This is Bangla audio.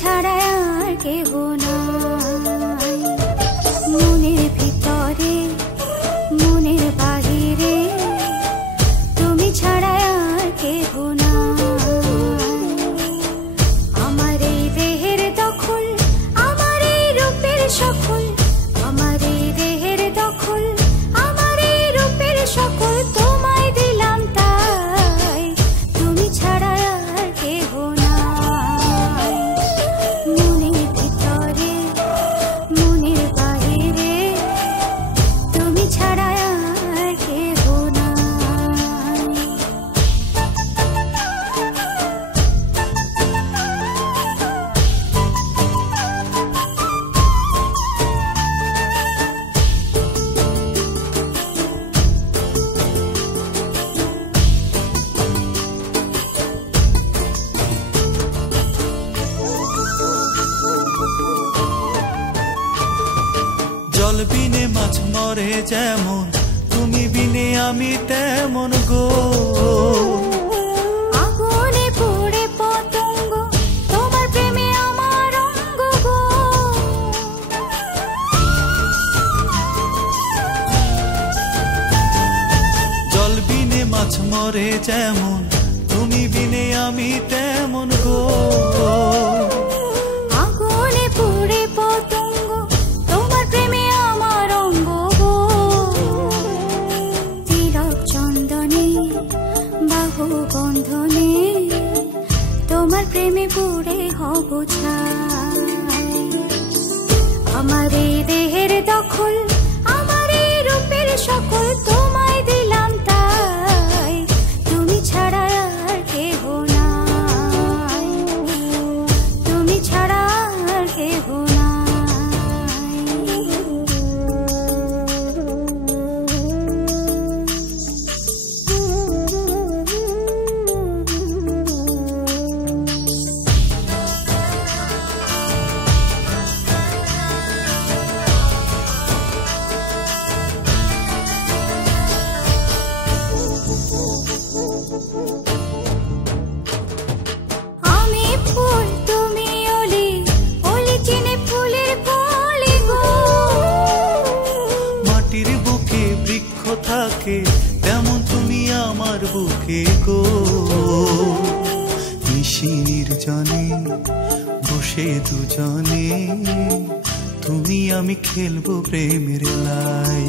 ছাড়া আর কেহ নাই। মনের ভিতরে মনের বাহিরে তুমি ছাড়া আর কেহ নাই। আমার এই দেহের দখল, আমার এই রূপের সকল, আমার এই দেহের দখল, আমার এই রূপের সকল তোমায় দিলাম তাই, তুমি ছাড়া আর কেহ নাই। মনের ভিতরে মনের বাহিরে তুমি ছাড়া আর কেহ নাই। জল বিনে মাছ মরে যেমন, তুমি বিনে আমি তেমন গো। আগুনে পুড়ে পতঙ্গ, তোমার প্রেমে আমার অঙ্গ গো। জল বিনে মাছ মরে যেমন, তুমি বিনে আমি তেমন গো। আগুনে পুড়ে পতঙ্গ, তোমার প্রেমে আমার অঙ্গ গো। তিলক চন্দনে বাহু বন্ধনে তোমার প্রেমে পুড়ে হব ছাই। আমার এই দেহের দখল, আমার এই রূপের সকল তোমায় দিলাম তাই, তুমি ছাড়া আর কেহ নাই, তুমি ছাড়া আর কেহ নাই। আমি ফুল তুমি অলি, অলি চিনে ফুলের কলি গো। মাটির বুকে বৃক্ষ থাকে তেমন তুমি আমার বুকে গো। নিশি নির্জনে বসে দুজনে তুমি আমি খেলবো প্রেমের লাই।